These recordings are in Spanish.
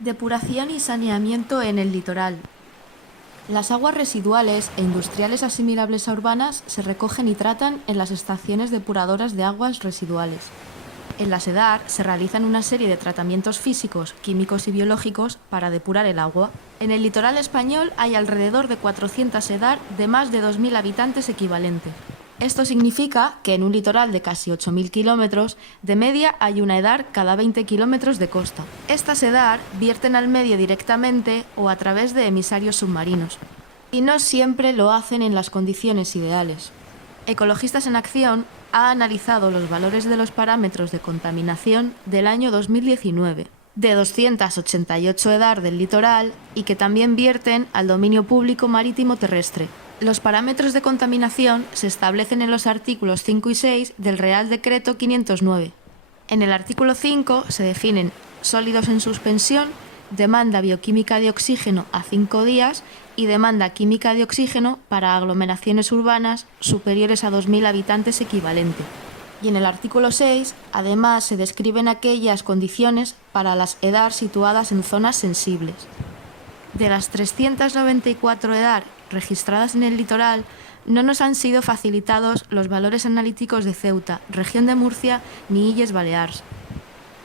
Depuración y saneamiento en el litoral. Las aguas residuales e industriales asimilables a urbanas se recogen y tratan en las estaciones depuradoras de aguas residuales. En la SEDAR se realizan una serie de tratamientos físicos, químicos y biológicos para depurar el agua. En el litoral español hay alrededor de 400 SEDAR de más de 2.000 habitantes equivalente. Esto significa que en un litoral de casi 8.000 kilómetros, de media hay una EDAR cada 20 kilómetros de costa. Estas EDAR vierten al medio directamente o a través de emisarios submarinos. Y no siempre lo hacen en las condiciones ideales. Ecologistas en Acción ha analizado los valores de los parámetros de contaminación del año 2019, de 288 EDAR del litoral y que también vierten al dominio público marítimo terrestre. Los parámetros de contaminación se establecen en los artículos 5 y 6 del Real Decreto 509. En el artículo 5 se definen sólidos en suspensión, demanda bioquímica de oxígeno a 5 días y demanda química de oxígeno para aglomeraciones urbanas superiores a 2.000 habitantes equivalente. Y en el artículo 6, además, se describen aquellas condiciones para las EDAR situadas en zonas sensibles. De las 394 EDAR registradas en el litoral, no nos han sido facilitados los valores analíticos de Ceuta, región de Murcia ni Illes Balears.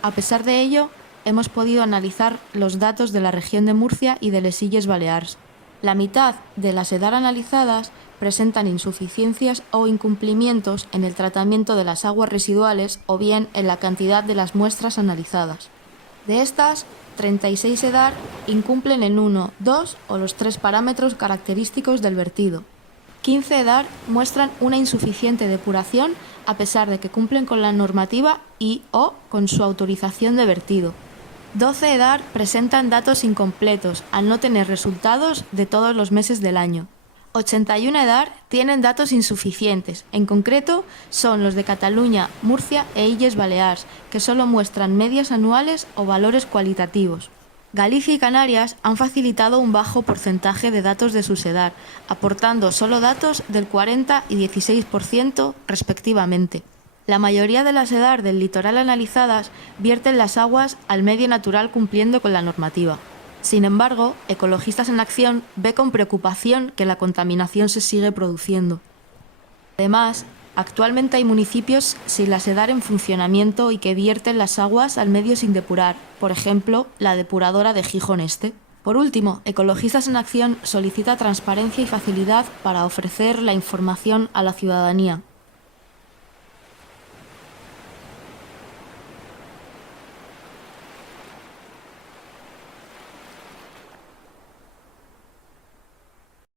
A pesar de ello, hemos podido analizar los datos de la región de Murcia y de les Illes Balears. La mitad de las EDAR analizadas presentan insuficiencias o incumplimientos en el tratamiento de las aguas residuales o bien en la cantidad de las muestras analizadas. De estas, 36 EDAR incumplen en 1, 2 o los 3 parámetros característicos del vertido. 15 EDAR muestran una insuficiente depuración a pesar de que cumplen con la normativa y/o con su autorización de vertido. 12 EDAR presentan datos incompletos al no tener resultados de todos los meses del año. 81 EDAR tienen datos insuficientes, en concreto son los de Cataluña, Murcia e Illes Balears, que solo muestran medias anuales o valores cualitativos. Galicia y Canarias han facilitado un bajo porcentaje de datos de sus EDAR, aportando solo datos del 40 y 16% respectivamente. La mayoría de las EDAR del litoral analizadas vierten las aguas al medio natural cumpliendo con la normativa. Sin embargo, Ecologistas en Acción ve con preocupación que la contaminación se sigue produciendo. Además, actualmente hay municipios sin la SEDAR en funcionamiento y que vierten las aguas al medio sin depurar, por ejemplo, la depuradora de Gijón Este. Por último, Ecologistas en Acción solicita transparencia y facilidad para ofrecer la información a la ciudadanía.